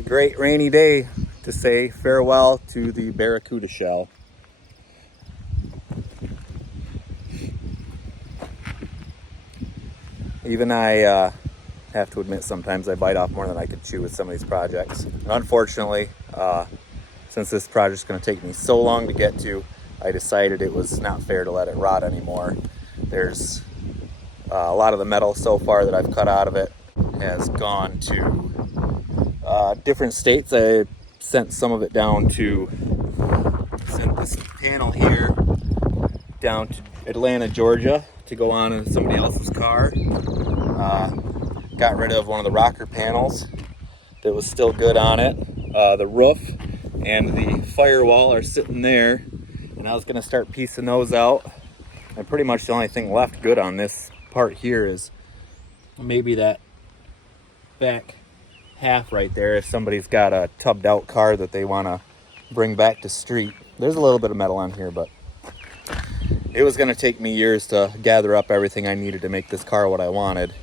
a great rainy day to say farewell to the Barracuda shell. Even I have to admit sometimes I bite off more than I could chew with some of these projects. And unfortunately, since this project's going to take me so long to get to, I decided it was not fair to let it rot anymore. There's a lot of the metal so far that I've cut out of it has gone to different states. I sent some of it down to, sent this panel here down to Atlanta, Georgia to go on in somebody else's car. Got rid of one of the rocker panels that was still good on it. The roof and the firewall are sitting there, and I was going to start piecing those out. And pretty much the only thing left good on this part here is maybe that back half right there if somebody's got a tubbed out car that they want to bring back to street. There's a little bit of metal on here, but it was going to take me years to gather up everything I needed to make this car what I wanted.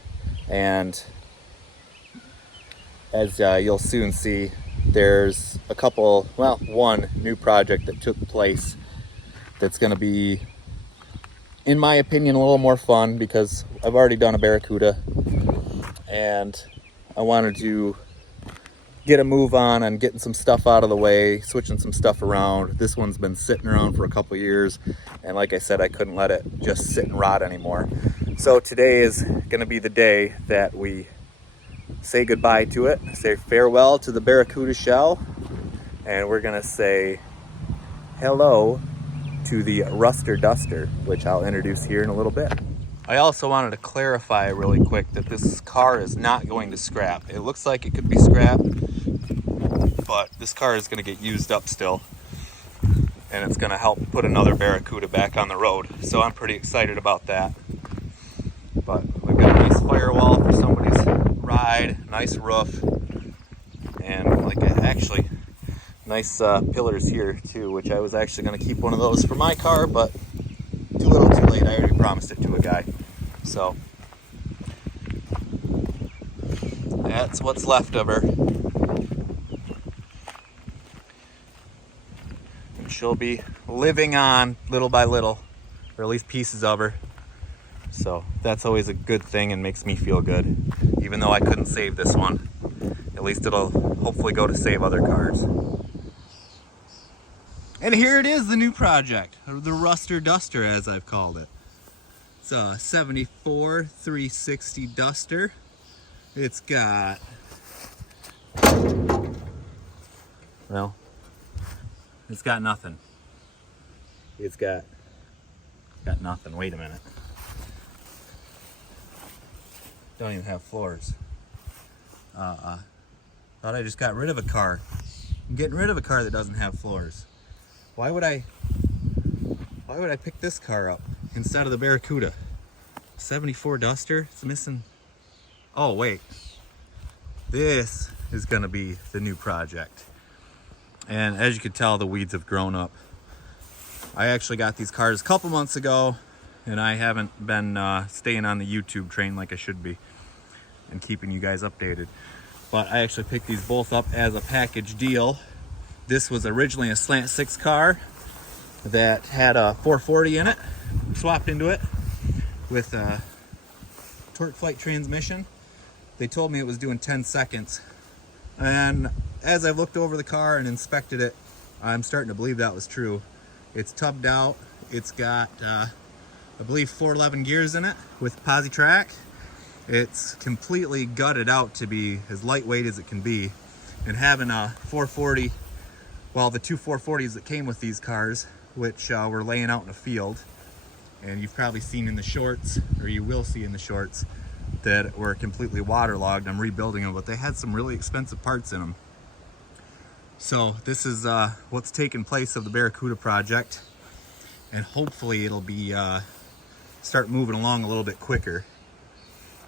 And as you'll soon see, there's a couple, well, one new project that took place that's going to be, in my opinion, a little more fun because I've already done a Barracuda and I wanted to get a move on getting some stuff out of the way, switching some stuff around. This one's been sitting around for a couple years, and like I said, I couldn't let it just sit and rot anymore. So today is going to be the day that we say goodbye to it, say farewell to the Barracuda shell, and we're going to say hello to the Ruster Duster, which I'll introduce here in a little bit. I also wanted to clarify really quick that this car is not going to scrap. It looks like it could be scrapped, but this car is going to get used up still, and it's going to help put another Barracuda back on the road. So I'm pretty excited about that. But we've got a nice firewall for somebody's ride, nice roof, and like actually nice pillars here too, which I was actually going to keep one of those for my car, but too little too late. I already promised it to a guy. So that's what's left of her. And she'll be living on little by little, or at least pieces of her. So that's always a good thing and makes me feel good. Even though I couldn't save this one, at least it'll hopefully go to save other cars. And here it is, the new project, the Ruster Duster as I've called it. It's a 74 360 Duster. It's got, well, it's got nothing. It's got nothing. Wait a minute. Don't even have floors. Thought I just got rid of a car. I'm getting rid of a car that doesn't have floors. Why would I pick this car up instead of the Barracuda? 74 Duster, it's missing. Oh wait, this is gonna be the new project. And as you can tell, the weeds have grown up. I actually got these cars a couple months ago, and I haven't been staying on the YouTube train like I should be and keeping you guys updated. But I actually picked these both up as a package deal. This was originally a slant 6 car that had a 440 in it, swapped into it with a torque flight transmission. They told me it was doing 10 seconds. And as I looked over the car and inspected it, I'm starting to believe that was true. It's tubbed out. It's got, I believe, 411 gears in it with Positrack. It's completely gutted out to be as lightweight as it can be. And having a 440, well, the two 440s that came with these cars, which were laying out in a field, and you've probably seen in the shorts, or you will see in the shorts, that were completely waterlogged. I'm rebuilding them, but they had some really expensive parts in them. So this is what's taken place of the Barracuda project, and hopefully it'll be start moving along a little bit quicker,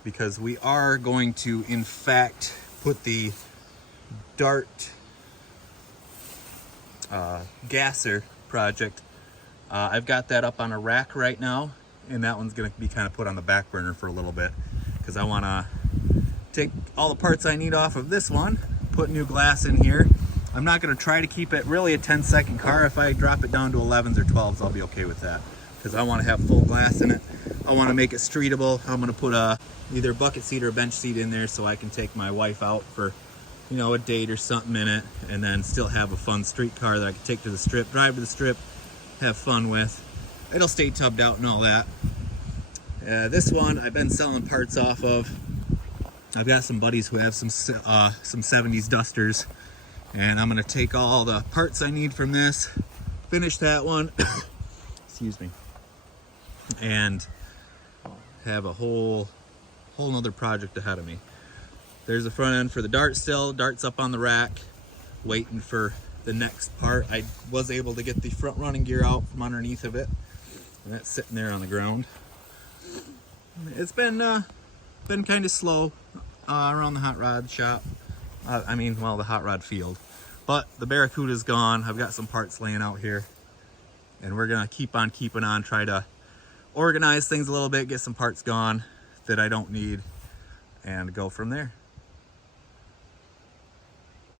because we are going to in fact put the Dart gasser project. I've got that up on a rack right now, and that one's going to be kind of put on the back burner for a little bit because I want to take all the parts I need off of this one, put new glass in here. I'm not going to try to keep it really a 10-second car. If I drop it down to 11s or 12s, I'll be okay with that, because I want to have full glass in it. I want to make it streetable. I'm going to put either a bucket seat or a bench seat in there so I can take my wife out for, you know, a date or something in it, and then still have a fun street car that I can take to the strip, drive to the strip, have fun with. It'll stay tubbed out and all that. This one I've been selling parts off of. I've got some buddies who have some 70s dusters, and I'm gonna take all the parts I need from this, finish that one, excuse me, and have a whole nother project ahead of me. There's the front end for the Dart still. Dart's up on the rack, waiting for the next part. I was able to get the front running gear out from underneath of it, and that's sitting there on the ground. It's been kind of slow around the hot rod shop. The hot rod field. But the Barracuda's gone. I've got some parts laying out here, and we're gonna keep on keeping on, try to organize things a little bit, get some parts gone that I don't need, and go from there.